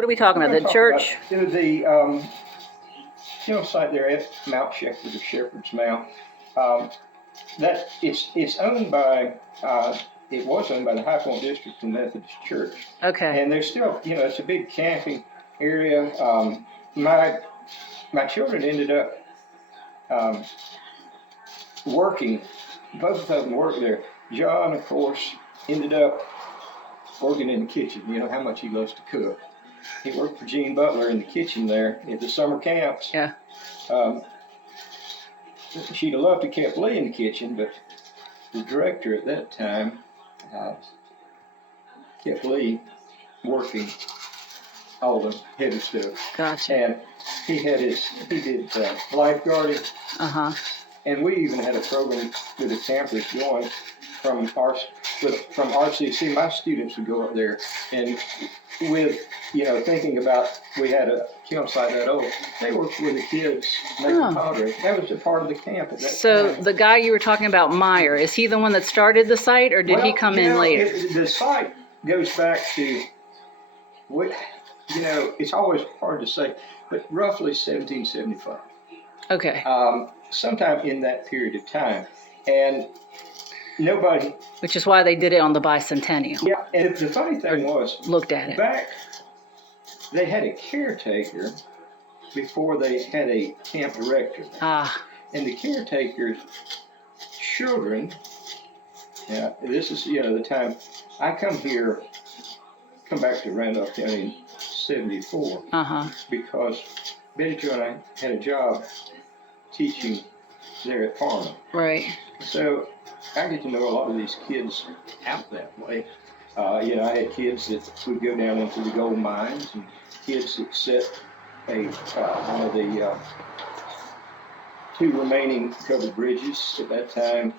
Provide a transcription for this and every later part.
What are we talking about? The church? The site there at Mount Shepherd or Shepherd's Mount. That it's owned by it was owned by the High Point District and Methodist Church. Okay. And there's still, it's a big camping area. My children ended up working. Both of them worked there. John, of course, ended up working in the kitchen. You know how much he loves to cook. He worked for Gene Butler in the kitchen there at the summer camps. Yeah. She'd have loved to kept Lee in the kitchen, but the director at that time kept Lee working all the heavy stuff. Gotcha. And he did lifeguarding. And we even had a program with the campers going from RCC. My students would go up there, and with thinking about, we had a kiln site that old. They worked with the kids making pottery. That was a part of the camp at that time. So the guy you were talking about, Meyer, is he the one that started the site, or did he come in later? The site goes back to, it's always hard to say, but roughly 1775. Okay. Sometime in that period of time. And nobody... Which is why they did it on the bicentennial. Yeah, and the funny thing was... Looked at it. Back, they had a caretaker before they had a camp director. And the caretaker's children... Yeah, this is, the time... I come back to Randolph County in 74. Because Betty Jo and I had a job teaching there at Farnham. Right. So I get to know a lot of these kids out that way. I had kids that would go down into the gold mines, and kids that set one of the two remaining covered bridges at that time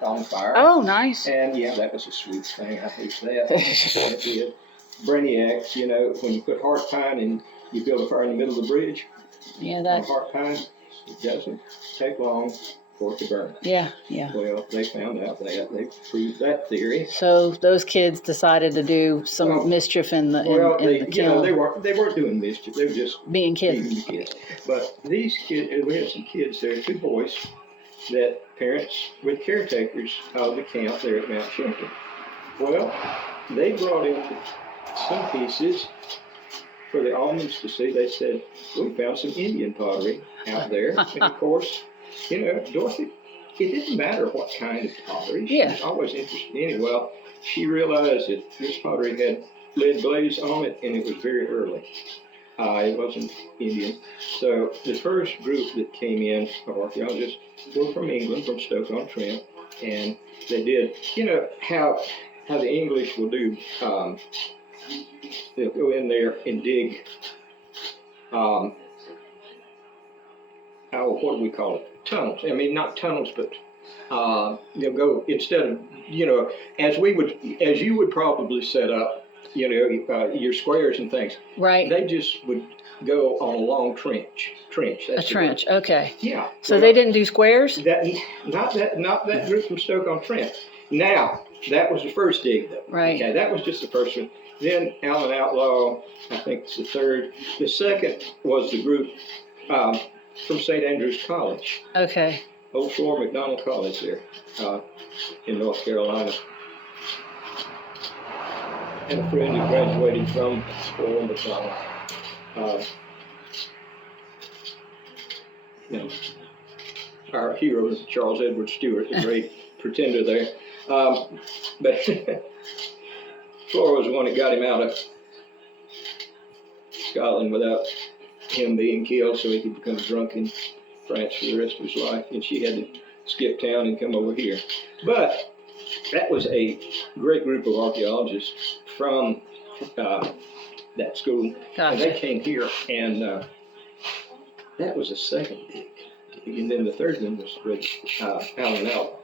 on fire. Oh, nice. And yeah, that was a sweet thing. I hate that. That did. Brainiacs, when you put heart pine and you build a fire in the middle of the bridge. Yeah, that. Heart pine, it doesn't take long for it to burn. Yeah. Well, they found out that. They proved that theory. So those kids decided to do some mischief in the kiln. They weren't doing mischief. They were just being kids. But these kids, we had some kids there, 2 boys, that parents with caretakers out of the camp there at Mount Shepherd. Well, they brought in some pieces for the almonds to see. They said, we found some Indian pottery out there. And of course, Dorothy, it didn't matter what kind of pottery. She was always interested in it. Well, she realized that this pottery had lead glaze on it, and it was very early. It wasn't Indian. So the first group that came in of archaeologists were from England, from Stoke-on-Trent, and they did, how the English will do, they'll go in there and dig, what do we call it? Tunnels. I mean, not tunnels, but they'll go, instead of, as you would probably set up, your squares and things. Right. They just would go on a long trench. A trench, okay. Yeah. So they didn't do squares? Not that group from Stoke-on-Trent. Now, that was the first dig, though. Right. Okay, that was just the first one. Then Allen Outlaw, I think it's the third. The second was the group from St. Andrews College. Okay. Old Floor McDonald College there in North Carolina. And a friend who graduated from Floor McDonald. Our hero, Charles Edward Stewart, the great pretender there. But Flora was the one that got him out of Scotland without him being killed, so he could become drunk in France for the rest of his life. And she had to skip town and come over here. But that was a great group of archaeologists from that school. Gotcha. And they came here, and that was the second dig. And then the third one was with Allen Outlaw,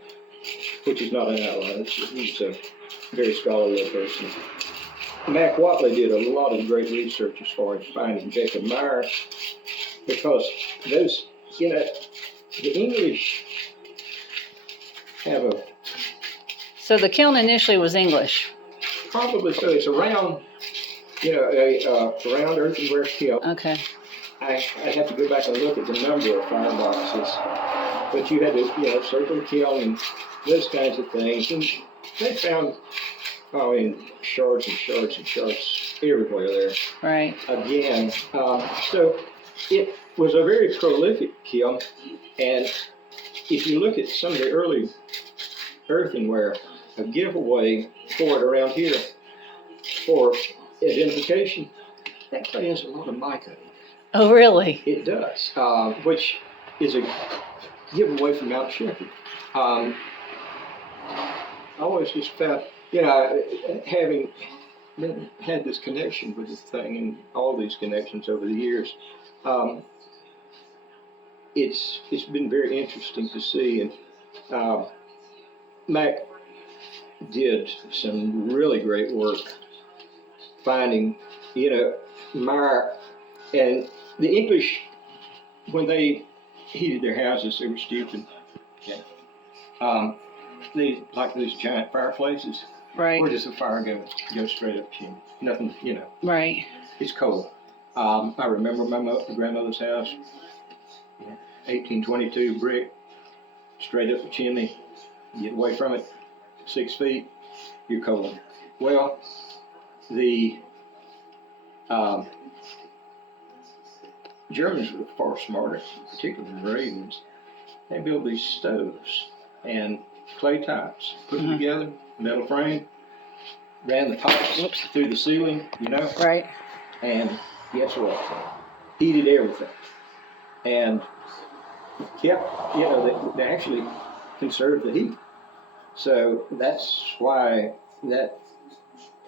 which is not an outlaw. He's a very scholarly person. Mac Watley did a lot of great research as far as finding Jacob Meyer, because those, the English have a... So the kiln initially was English? Probably so. It's around a round earthenware kiln. Okay. I'd have to go back and look at the number of fireboxes, but you had to, circle the kiln and those kinds of things. And they found, shards and shards and shards everywhere there. Right. Again, so it was a very prolific kiln, and if you look at some of the early earthenware, a giveaway for it around here for identification, that clay has a lot of mica. Oh, really? It does, which is a giveaway from Mount Shepherd. I always just felt, having had this connection with this thing and all these connections over the years, it's been very interesting to see. And Mac did some really great work finding, mire. And the English, when they heated their houses, they were stupid. Okay. They like these giant fireplaces. Right. Where does the fire go straight up chimney? Nothing, Right. It's cold. I remember my grandmother's house, 1822 brick, straight up the chimney. Get away from it 6 feet, you're cold. Well, the Germans were far smarter, particularly the Ravens. They built these stoves and clay tops, put them together, metal frame, ran the pipes through the ceiling, Right. and guess what? Heated everything. And kept, they actually conserved the heat. So that's why that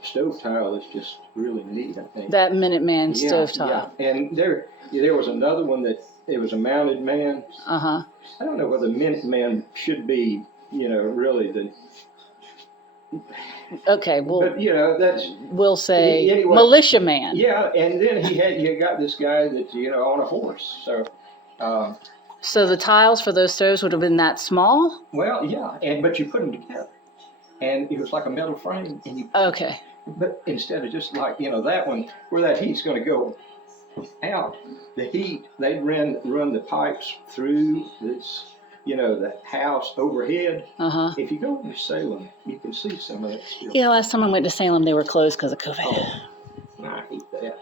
stove tile is just really neat, I think. That Minuteman stove tile. Yeah. And there was another one that it was a mounted man. Uh-huh. I don't know whether Minuteman should be, really the. Okay, well, But that's. we'll say anyway, militia man. Yeah, and then you got this guy that's on a horse. So. So the tiles for those stoves would have been that small? Well, yeah, but you put them together, and it was like a metal frame, and you. Okay. But instead of just like that one, where that heat's going to go out, the heat they'd run the pipes through this, the house overhead. Uh-huh. If you go to Salem, you can see some of that still. Yeah, last time I went to Salem, they were closed because of COVID. Oh, I hate that.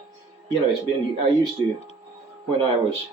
It's been. I used to, when I was